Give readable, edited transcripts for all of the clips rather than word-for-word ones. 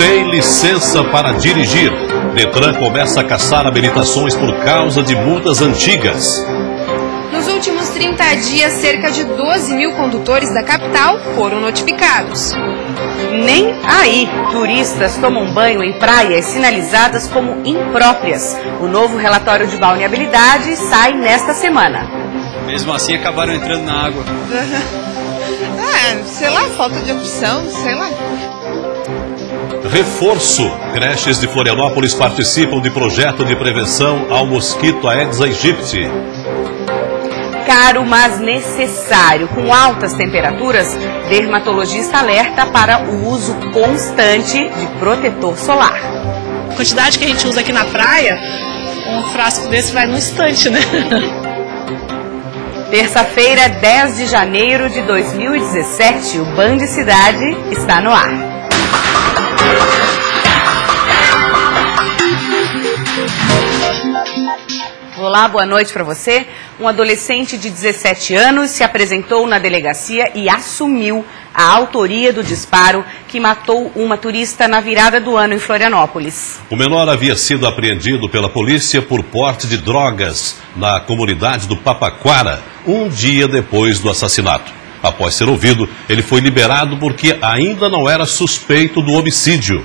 Sem licença para dirigir, Detran começa a caçar habilitações por causa de multas antigas. Nos últimos 30 dias, cerca de 12 mil condutores da capital foram notificados. Nem aí, turistas tomam banho em praias sinalizadas como impróprias. O novo relatório de balneabilidade sai nesta semana. Mesmo assim, acabaram entrando na água. Sei lá, falta de opção, sei lá. Reforço. Creches de Florianópolis participam de projeto de prevenção ao mosquito Aedes aegypti. Caro, mas necessário. Com altas temperaturas, dermatologista alerta para o uso constante de protetor solar. A quantidade que a gente usa aqui na praia, um frasco desse vai no instante, né? Terça-feira, 10 de janeiro de 2017, o Band Cidade está no ar. Olá, boa noite para você. Um adolescente de 17 anos se apresentou na delegacia e assumiu a autoria do disparo que matou uma turista na virada do ano em Florianópolis. O menor havia sido apreendido pela polícia por porte de drogas na comunidade do Papaquara, um dia depois do assassinato. Após ser ouvido, ele foi liberado porque ainda não era suspeito do homicídio.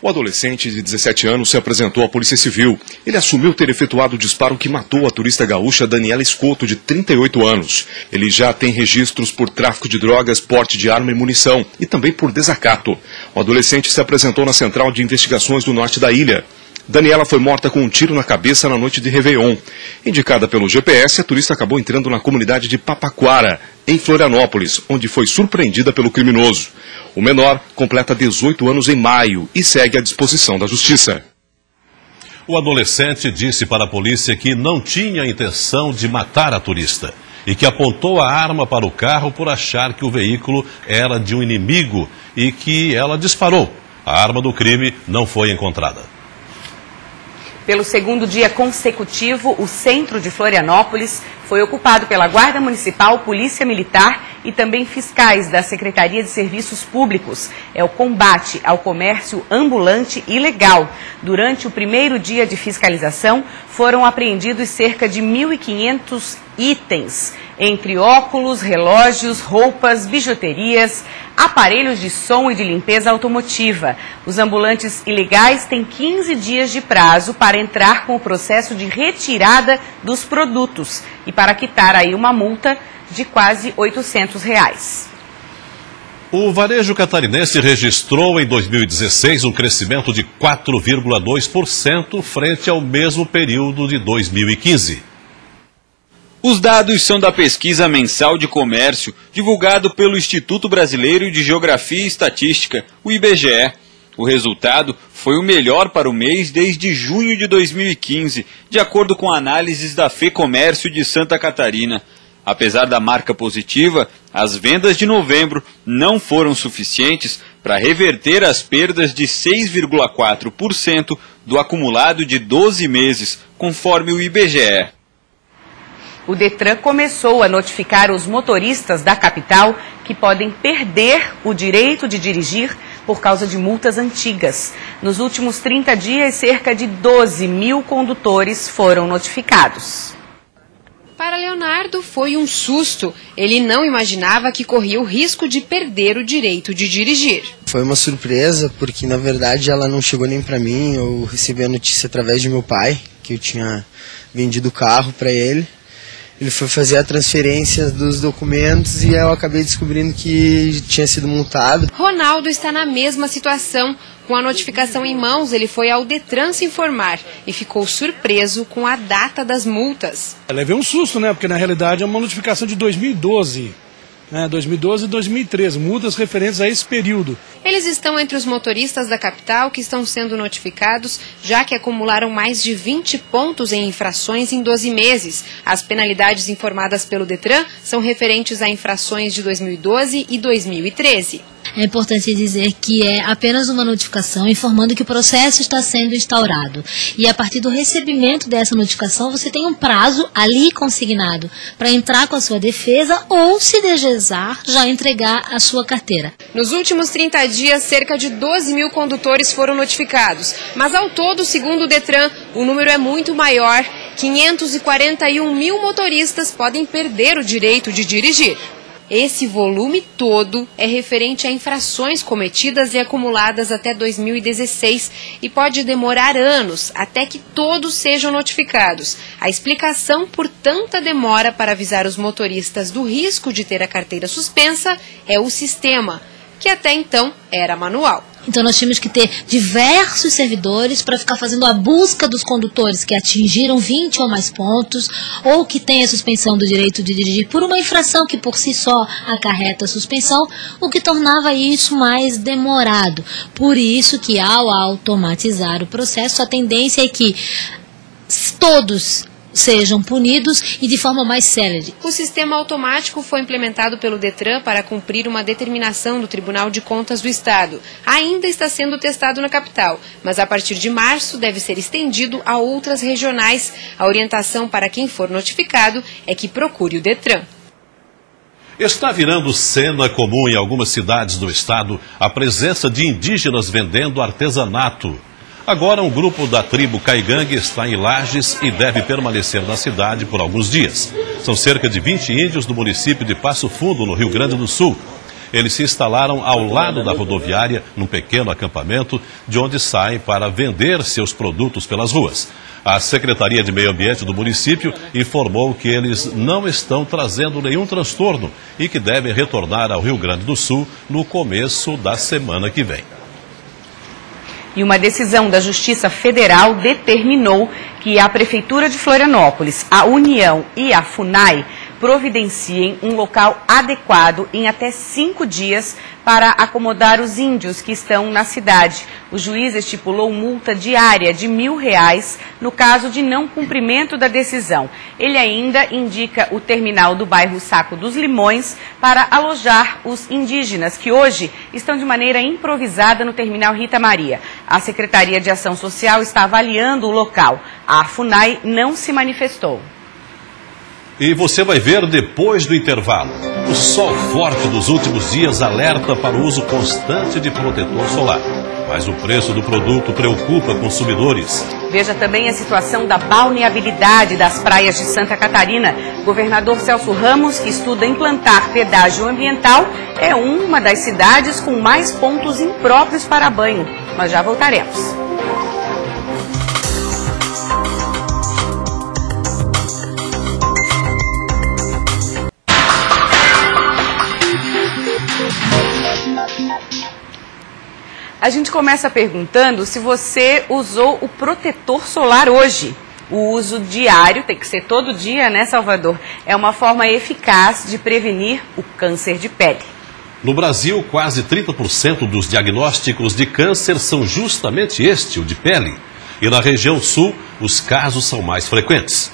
O adolescente de 17 anos se apresentou à Polícia Civil. Ele assumiu ter efetuado o disparo que matou a turista gaúcha Daniela Escoto, de 38 anos. Ele já tem registros por tráfico de drogas, porte de arma e munição, e também por desacato. O adolescente se apresentou na Central de Investigações do Norte da ilha. Daniela foi morta com um tiro na cabeça na noite de Réveillon. Indicada pelo GPS, a turista acabou entrando na comunidade de Papaquara, em Florianópolis, onde foi surpreendida pelo criminoso. O menor completa 18 anos em maio e segue à disposição da Justiça. O adolescente disse para a polícia que não tinha intenção de matar a turista e que apontou a arma para o carro por achar que o veículo era de um inimigo e que ela disparou. A arma do crime não foi encontrada. Pelo segundo dia consecutivo, o centro de Florianópolis foi ocupado pela Guarda Municipal, Polícia Militar e também fiscais da Secretaria de Serviços Públicos. É o combate ao comércio ambulante ilegal. Durante o primeiro dia de fiscalização, foram apreendidos cerca de 1.500 itens, entre óculos, relógios, roupas, bijuterias, aparelhos de som e de limpeza automotiva. Os ambulantes ilegais têm 15 dias de prazo para entrar com o processo de retirada dos produtos e para quitar aí uma multa de quase R$ 800. O varejo catarinense registrou em 2016 um crescimento de 4,2% frente ao mesmo período de 2015. Os dados são da pesquisa mensal de comércio, divulgado pelo Instituto Brasileiro de Geografia e Estatística, o IBGE. O resultado foi o melhor para o mês desde junho de 2015, de acordo com análises da FEComércio de Santa Catarina. Apesar da marca positiva, as vendas de novembro não foram suficientes para reverter as perdas de 6,4% do acumulado de 12 meses, conforme o IBGE. O Detran começou a notificar os motoristas da capital que podem perder o direito de dirigir por causa de multas antigas. Nos últimos 30 dias, cerca de 12 mil condutores foram notificados. Para Leonardo foi um susto. Ele não imaginava que corria o risco de perder o direito de dirigir. Foi uma surpresa, porque na verdade ela não chegou nem para mim. Eu recebi a notícia através de meu pai, que eu tinha vendido o carro para ele. Ele foi fazer a transferência dos documentos e eu acabei descobrindo que tinha sido multado. Ronaldo está na mesma situação. Com a notificação em mãos, ele foi ao Detran se informar e ficou surpreso com a data das multas. Eu levei um susto, né? Porque na realidade é uma notificação de 2012. 2012 e 2013, multas referentes a esse período. Eles estão entre os motoristas da capital que estão sendo notificados, já que acumularam mais de 20 pontos em infrações em 12 meses. As penalidades informadas pelo Detran são referentes a infrações de 2012 e 2013. É importante dizer que é apenas uma notificação informando que o processo está sendo instaurado. E a partir do recebimento dessa notificação, você tem um prazo ali consignado para entrar com a sua defesa ou, se desejar, já entregar a sua carteira. Nos últimos 30 dias, cerca de 12 mil condutores foram notificados. Mas ao todo, segundo o Detran, o número é muito maior. 541 mil motoristas podem perder o direito de dirigir. Esse volume todo é referente a infrações cometidas e acumuladas até 2016 e pode demorar anos até que todos sejam notificados. A explicação por tanta demora para avisar os motoristas do risco de ter a carteira suspensa é o sistema, que até então era manual. Então nós tínhamos que ter diversos servidores para ficar fazendo a busca dos condutores que atingiram 20 ou mais pontos ou que têm a suspensão do direito de dirigir por uma infração que por si só acarreta a suspensão, o que tornava isso mais demorado. Por isso que ao automatizar o processo, a tendência é que todos sejam punidos e de forma mais célere. O sistema automático foi implementado pelo Detran para cumprir uma determinação do Tribunal de Contas do Estado. Ainda está sendo testado na capital, mas a partir de março deve ser estendido a outras regionais. A orientação para quem for notificado é que procure o Detran. Está virando cena comum em algumas cidades do estado a presença de indígenas vendendo artesanato. Agora, um grupo da tribo Caigangue está em Lages e deve permanecer na cidade por alguns dias. São cerca de 20 índios do município de Passo Fundo, no Rio Grande do Sul. Eles se instalaram ao lado da rodoviária, num pequeno acampamento, de onde saem para vender seus produtos pelas ruas. A Secretaria de Meio Ambiente do município informou que eles não estão trazendo nenhum transtorno e que devem retornar ao Rio Grande do Sul no começo da semana que vem. E uma decisão da Justiça Federal determinou que a Prefeitura de Florianópolis, a União e a FUNAI providenciem um local adequado em até 5 dias para acomodar os índios que estão na cidade. O juiz estipulou multa diária de R$1.000 no caso de não cumprimento da decisão. Ele ainda indica o terminal do bairro Saco dos Limões para alojar os indígenas, que hoje estão de maneira improvisada no terminal Rita Maria. A Secretaria de Ação Social está avaliando o local. A FUNAI não se manifestou. E você vai ver depois do intervalo. O sol forte dos últimos dias alerta para o uso constante de protetor solar. Mas o preço do produto preocupa consumidores. Veja também a situação da balneabilidade das praias de Santa Catarina. Governador Celso Ramos, que estuda implantar pedágio ambiental, é uma das cidades com mais pontos impróprios para banho. Nós já voltaremos. A gente começa perguntando se você usou o protetor solar hoje. O uso diário, tem que ser todo dia, né, Salvador? É uma forma eficaz de prevenir o câncer de pele. No Brasil, quase 30% dos diagnósticos de câncer são justamente este, o de pele. E na região sul, os casos são mais frequentes.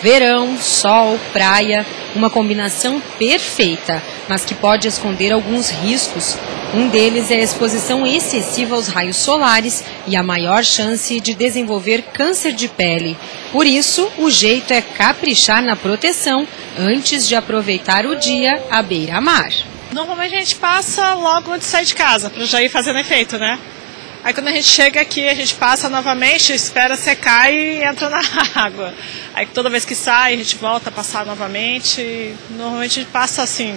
Verão, sol, praia, uma combinação perfeita, mas que pode esconder alguns riscos. Um deles é a exposição excessiva aos raios solares e a maior chance de desenvolver câncer de pele. Por isso, o jeito é caprichar na proteção antes de aproveitar o dia à beira-mar. Normalmente a gente passa logo antes de sair de casa, para já ir fazendo efeito, né? Aí quando a gente chega aqui, a gente passa novamente, espera secar e entra na água. Aí toda vez que sai, a gente volta a passar novamente. Normalmente a gente passa assim,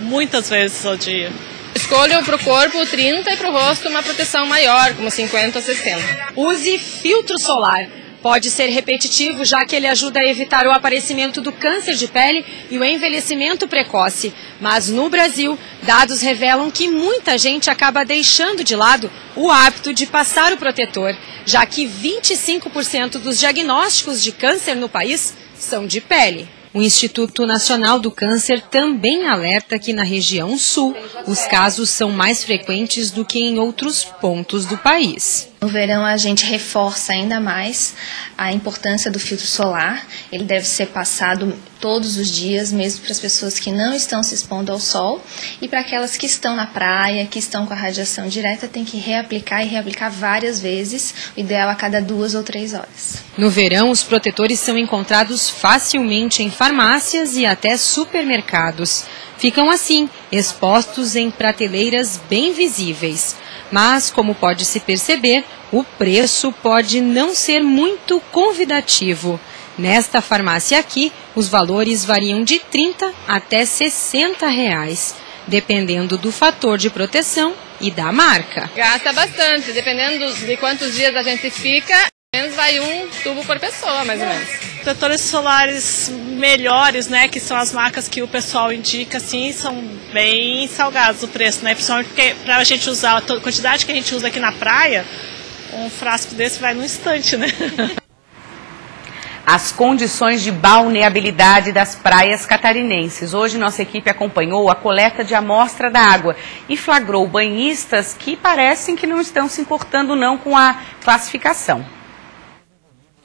muitas vezes ao dia. Escolho para o corpo 30 e para o rosto uma proteção maior, como 50 ou 60. Use filtro solar. Pode ser repetitivo, já que ele ajuda a evitar o aparecimento do câncer de pele e o envelhecimento precoce. Mas no Brasil, dados revelam que muita gente acaba deixando de lado o hábito de passar o protetor, já que 25% dos diagnósticos de câncer no país são de pele. O Instituto Nacional do Câncer também alerta que na região sul os casos são mais frequentes do que em outros pontos do país. No verão a gente reforça ainda mais a importância do filtro solar. Ele deve ser passado todos os dias, mesmo para as pessoas que não estão se expondo ao sol. E para aquelas que estão na praia, que estão com a radiação direta, tem que reaplicar e reaplicar várias vezes, o ideal a cada 2 ou 3 horas. No verão, os protetores são encontrados facilmente em farmácias e até supermercados. Ficam assim, expostos em prateleiras bem visíveis. Mas, como pode-se perceber, o preço pode não ser muito convidativo. Nesta farmácia aqui, os valores variam de R$30 até R$60, dependendo do fator de proteção e da marca. Gasta bastante, dependendo de quantos dias a gente fica, menos vai um tubo por pessoa, mais ou menos. Protetores solares melhores, né, que são as marcas que o pessoal indica, assim, são bem salgados o preço, né, principalmente porque para a gente usar a quantidade que a gente usa aqui na praia, um frasco desse vai no instante, né. As condições de balneabilidade das praias catarinenses. Hoje nossa equipe acompanhou a coleta de amostra da água e flagrou banhistas que parecem que não estão se importando não com a classificação.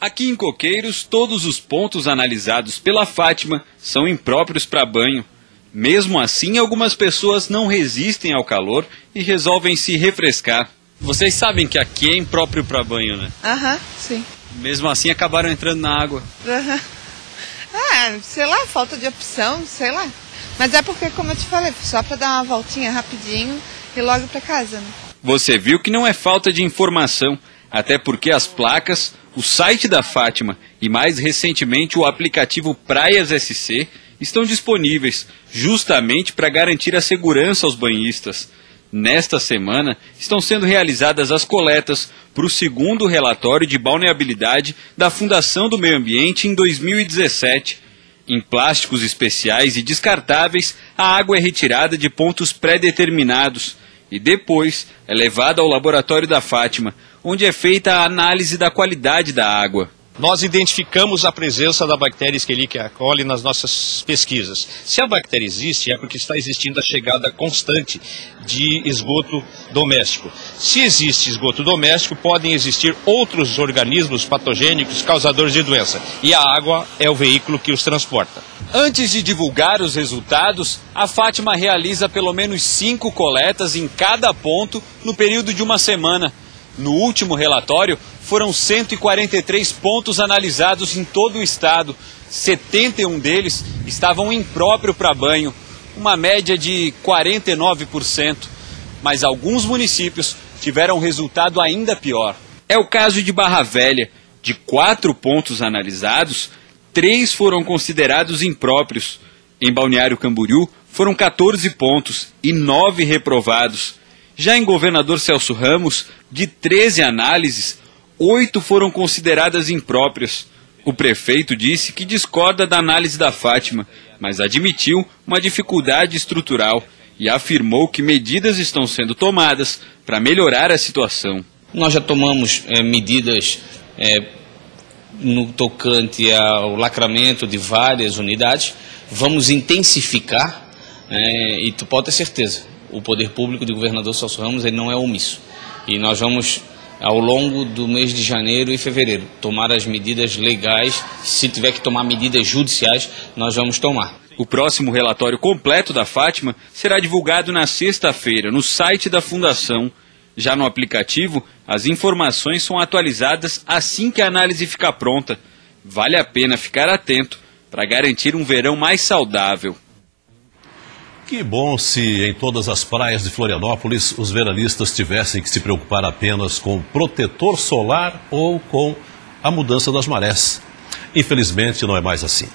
Aqui em Coqueiros, todos os pontos analisados pela Fátima são impróprios para banho. Mesmo assim, algumas pessoas não resistem ao calor e resolvem se refrescar. Vocês sabem que aqui é impróprio para banho, né? Sim. Mesmo assim, acabaram entrando na água. Sei lá, falta de opção, sei lá. Mas é porque, como eu te falei, só para dar uma voltinha rapidinho e logo para casa, né? Você viu que não é falta de informação, até porque as placas, o site da Fátima e mais recentemente o aplicativo Praias SC estão disponíveis justamente para garantir a segurança aos banhistas. Nesta semana estão sendo realizadas as coletas para o segundo relatório de balneabilidade da Fundação do Meio Ambiente em 2017. Em plásticos especiais e descartáveis, a água é retirada de pontos pré-determinados e depois é levada ao laboratório da Fátima, onde é feita a análise da qualidade da água. Nós identificamos a presença da bactéria Escherichia coli nas nossas pesquisas. Se a bactéria existe, é porque está existindo a chegada constante de esgoto doméstico. Se existe esgoto doméstico, podem existir outros organismos patogênicos causadores de doença. E a água é o veículo que os transporta. Antes de divulgar os resultados, a Fátima realiza pelo menos 5 coletas em cada ponto no período de uma semana. No último relatório, foram 143 pontos analisados em todo o estado. 71 deles estavam impróprios para banho, uma média de 49%. Mas alguns municípios tiveram resultado ainda pior. É o caso de Barra Velha. De 4 pontos analisados, 3 foram considerados impróprios. Em Balneário Camboriú, foram 14 pontos e 9 reprovados. Já em Governador Celso Ramos, de 13 análises, 8 foram consideradas impróprias. O prefeito disse que discorda da análise da Fátima, mas admitiu uma dificuldade estrutural e afirmou que medidas estão sendo tomadas para melhorar a situação. Nós já tomamos medidas no tocante ao lacramento de várias unidades. Vamos intensificar e tu pode ter certeza, o poder público do governador Celso Ramos ele não é omisso. E nós vamos, ao longo do mês de janeiro e fevereiro, tomar as medidas legais. Se tiver que tomar medidas judiciais, nós vamos tomar. O próximo relatório completo da Fátima será divulgado na sexta-feira no site da Fundação. Já no aplicativo, as informações são atualizadas assim que a análise ficar pronta. Vale a pena ficar atento para garantir um verão mais saudável. Que bom se em todas as praias de Florianópolis os veranistas tivessem que se preocupar apenas com protetor solar ou com a mudança das marés. Infelizmente não é mais assim.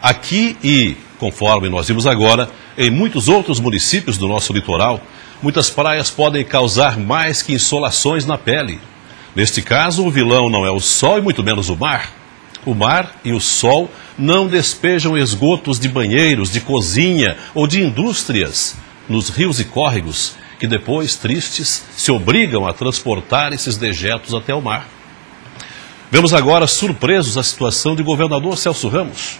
Aqui e, conforme nós vimos agora, em muitos outros municípios do nosso litoral, muitas praias podem causar mais que insolações na pele. Neste caso, o vilão não é o sol e muito menos o mar. O mar e o sol não despejam esgotos de banheiros, de cozinha ou de indústrias nos rios e córregos, que depois, tristes, se obrigam a transportar esses dejetos até o mar. Vemos agora surpresos a situação de governador Celso Ramos.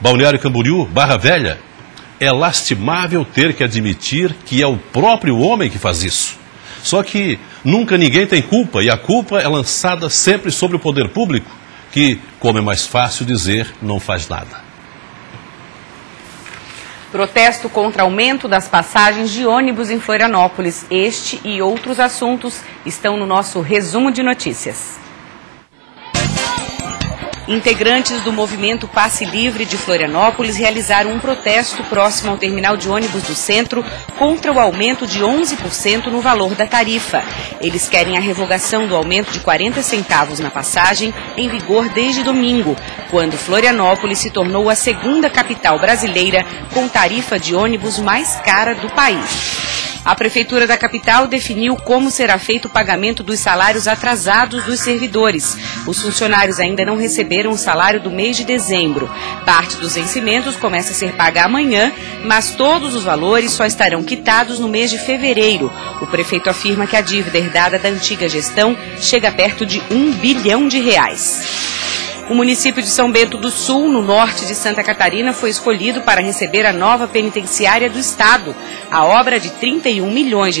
Balneário Camboriú, Barra Velha, é lastimável ter que admitir que é o próprio homem que faz isso. Só que nunca ninguém tem culpa, e a culpa é lançada sempre sobre o poder público, que, como é mais fácil dizer, não faz nada. Protesto contra aumento das passagens de ônibus em Florianópolis. Este e outros assuntos estão no nosso resumo de notícias. Integrantes do movimento Passe Livre de Florianópolis realizaram um protesto próximo ao terminal de ônibus do centro contra o aumento de 11% no valor da tarifa. Eles querem a revogação do aumento de 40 centavos na passagem, em vigor desde domingo, quando Florianópolis se tornou a segunda capital brasileira com tarifa de ônibus mais cara do país. A Prefeitura da capital definiu como será feito o pagamento dos salários atrasados dos servidores. Os funcionários ainda não receberam o salário do mês de dezembro. Parte dos vencimentos começa a ser paga amanhã, mas todos os valores só estarão quitados no mês de fevereiro. O prefeito afirma que a dívida herdada da antiga gestão chega perto de R$1 bilhão. O município de São Bento do Sul, no norte de Santa Catarina, foi escolhido para receber a nova penitenciária do estado. A obra de R$31 milhões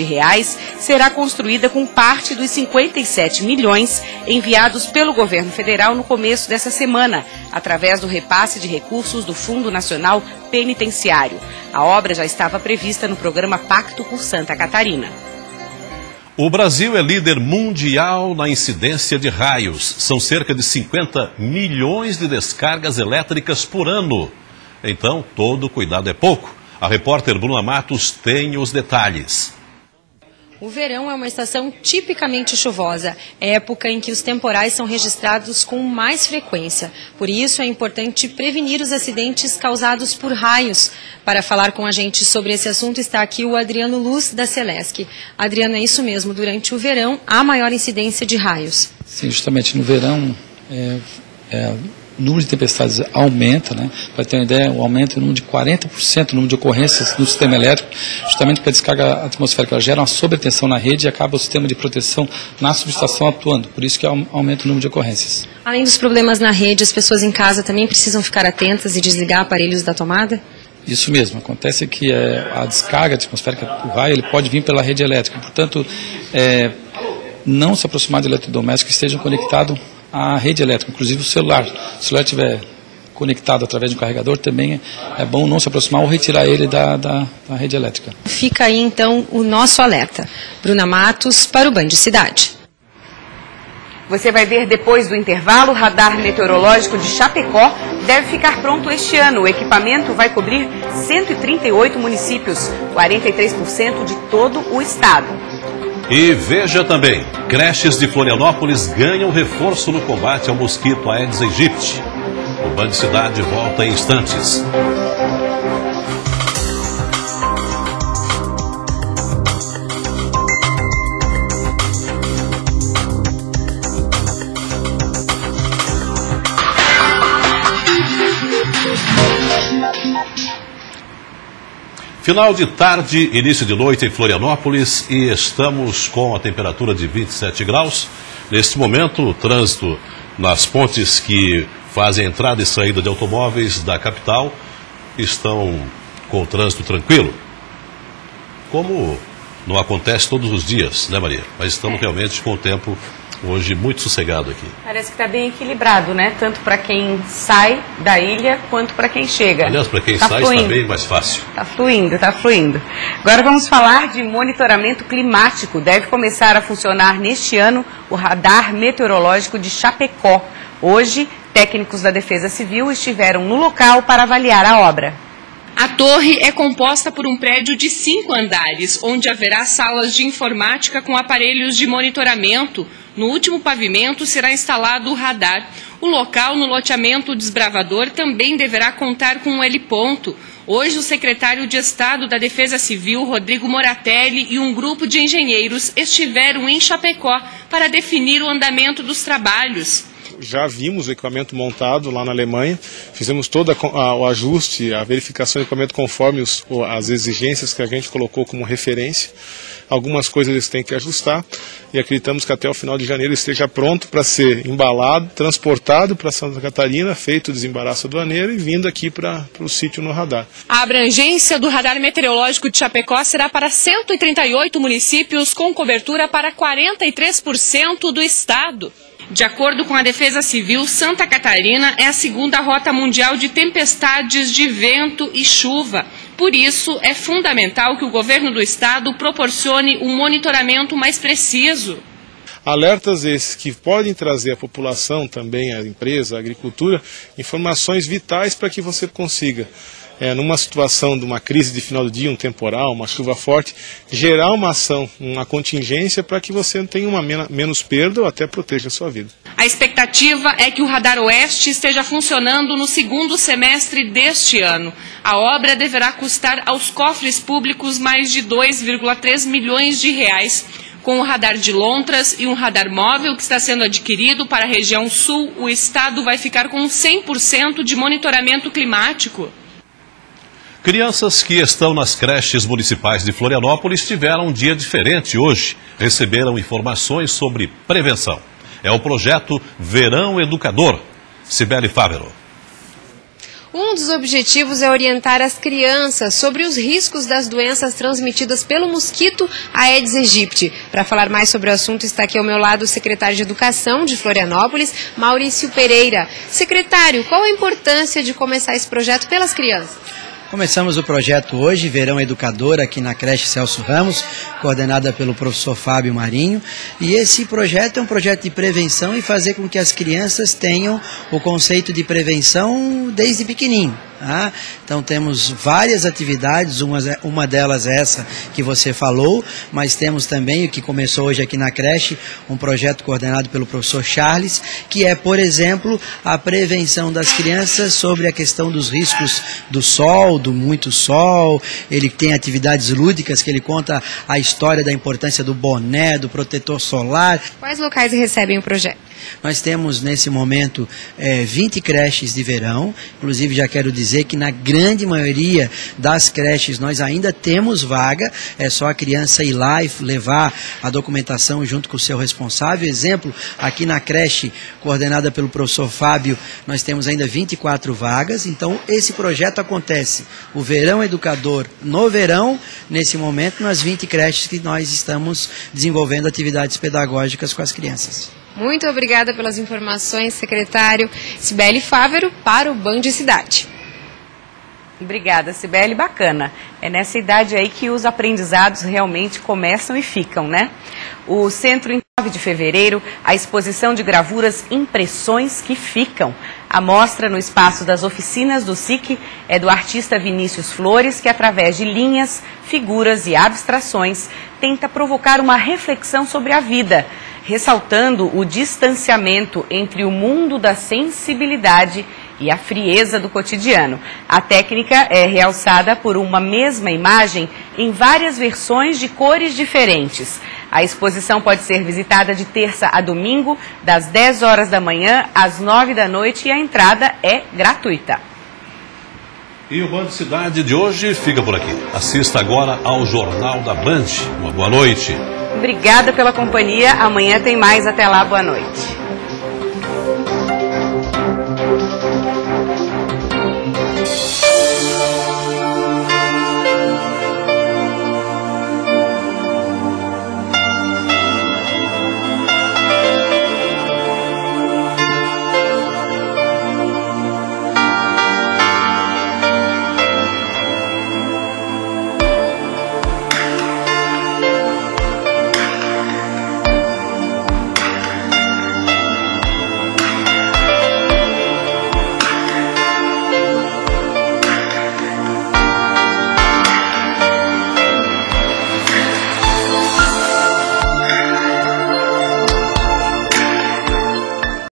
será construída com parte dos 57 milhões enviados pelo governo federal no começo dessa semana, através do repasse de recursos do Fundo Nacional Penitenciário. A obra já estava prevista no programa Pacto por Santa Catarina. O Brasil é líder mundial na incidência de raios. São cerca de 50 milhões de descargas elétricas por ano. Então, todo cuidado é pouco. A repórter Bruna Matos tem os detalhes. O verão é uma estação tipicamente chuvosa, época em que os temporais são registrados com mais frequência. Por isso, é importante prevenir os acidentes causados por raios. Para falar com a gente sobre esse assunto está aqui o Adriano Luz, da Celesc. Adriano, é isso mesmo, durante o verão há maior incidência de raios. Sim, justamente no verão o número de tempestades aumenta, né? Para ter uma ideia, o aumento no número de 40% no número de ocorrências no sistema elétrico, justamente porque a descarga atmosférica gera uma sobretensão na rede e acaba o sistema de proteção na subestação atuando, por isso que aumenta o número de ocorrências. Além dos problemas na rede, as pessoas em casa também precisam ficar atentas e desligar aparelhos da tomada? Isso mesmo, acontece que a descarga atmosférica, o raio, ele pode vir pela rede elétrica, portanto, não se aproximar de eletrodomésticos que estejam conectados à rede elétrica, inclusive o celular. Se o celular estiver conectado através de um carregador, também é bom não se aproximar ou retirar ele da rede elétrica. Fica aí então o nosso alerta. Bruna Matos para o Band Cidade. Você vai ver depois do intervalo, o radar meteorológico de Chapecó deve ficar pronto este ano. O equipamento vai cobrir 138 municípios, 43% de todo o estado. E veja também, creches de Florianópolis ganham reforço no combate ao mosquito Aedes aegypti. O Band Cidade volta em instantes. Final de tarde, início de noite em Florianópolis e estamos com a temperatura de 27 graus. Neste momento, o trânsito nas pontes que fazem entrada e saída de automóveis da capital estão com o trânsito tranquilo. Como não acontece todos os dias, né, Maria? Mas estamos realmente com o tempo hoje muito sossegado aqui. Parece que está bem equilibrado, né? Tanto para quem sai da ilha, quanto para quem chega. Aliás, para quem sai está bem mais fácil. Está fluindo, está fluindo. Agora vamos falar de monitoramento climático. Deve começar a funcionar neste ano o radar meteorológico de Chapecó. Hoje, técnicos da Defesa Civil estiveram no local para avaliar a obra. A torre é composta por um prédio de 5 andares, onde haverá salas de informática com aparelhos de monitoramento. No último pavimento será instalado o radar. O local, no loteamento Desbravador, também deverá contar com um heliponto. Hoje, o secretário de Estado da Defesa Civil, Rodrigo Moratelli, e um grupo de engenheiros estiveram em Chapecó para definir o andamento dos trabalhos. Já vimos o equipamento montado lá na Alemanha, fizemos todo o ajuste, a verificação do equipamento conforme as exigências que a gente colocou como referência. algumas coisas eles têm que ajustar e acreditamos que até o final de janeiro esteja pronto para ser embalado, transportado para Santa Catarina, feito o desembaraço aduaneiro e vindo aqui para o sítio no radar. A abrangência do radar meteorológico de Chapecó será para 138 municípios, com cobertura para 43% do estado. De acordo com a Defesa Civil, Santa Catarina é a segunda rota mundial de tempestades de vento e chuva. Por isso, é fundamental que o governo do estado proporcione um monitoramento mais preciso. Alertas esses que podem trazer à população, também à empresa, à agricultura, informações vitais para que você consiga, numa situação de uma crise de final do dia, um temporal, uma chuva forte, gerar uma ação, uma contingência para que você tenha uma menos perda ou até proteja a sua vida. A expectativa é que o Radar Oeste esteja funcionando no segundo semestre deste ano. A obra deverá custar aos cofres públicos mais de 2,3 milhões de reais. Com o radar de lontras e um radar móvel que está sendo adquirido para a região sul, o estado vai ficar com 100% de monitoramento climático. Crianças que estão nas creches municipais de Florianópolis tiveram um dia diferente hoje. Receberam informações sobre prevenção. É o projeto Verão Educador. Cibele Fávero. Um dos objetivos é orientar as crianças sobre os riscos das doenças transmitidas pelo mosquito Aedes aegypti. Para falar mais sobre o assunto, está aqui ao meu lado o secretário de Educação de Florianópolis, Maurício Pereira. Secretário, qual a importância de começar esse projeto pelas crianças? Começamos o projeto hoje, Verão Educador, aqui na creche Celso Ramos, coordenada pelo professor Fábio Marinho. E esse projeto é um projeto de prevenção e fazer com que as crianças tenham o conceito de prevenção desde pequenininho. Tá? Então temos várias atividades, uma delas é essa que você falou, mas temos também, o que começou hoje aqui na creche, um projeto coordenado pelo professor Charles, que é, por exemplo, a prevenção das crianças sobre a questão dos riscos do sol, do muito sol. Ele tem atividades lúdicas que ele conta a história da importância do boné, do protetor solar. Quais locais recebem o projeto? Nós temos nesse momento 20 creches de verão, inclusive já quero dizer que na grande maioria das creches nós ainda temos vaga, é só a criança ir lá e levar a documentação junto com o seu responsável. Exemplo, aqui na creche coordenada pelo professor Fábio, nós temos ainda 24 vagas, então esse projeto acontece, o Verão Educador no verão, nesse momento nas 20 creches que nós estamos desenvolvendo atividades pedagógicas com as crianças. Muito obrigada pelas informações, secretário. Cibele Fávero para o Band Cidade. Obrigada, Cibele. Bacana. É nessa idade aí que os aprendizados realmente começam e ficam, né? O Centro, em 9 de fevereiro, a exposição de gravuras Impressões que Ficam. A mostra no espaço das oficinas do SIC é do artista Vinícius Flores, que através de linhas, figuras e abstrações tenta provocar uma reflexão sobre a vida, ressaltando o distanciamento entre o mundo da sensibilidade e a frieza do cotidiano. A técnica é realçada por uma mesma imagem em várias versões de cores diferentes. A exposição pode ser visitada de terça a domingo, das 10 horas da manhã às 9 da noite, e a entrada é gratuita. E o Band Cidade de hoje fica por aqui. Assista agora ao Jornal da Band. Uma boa noite. Obrigada pela companhia. Amanhã tem mais. Até lá, boa noite.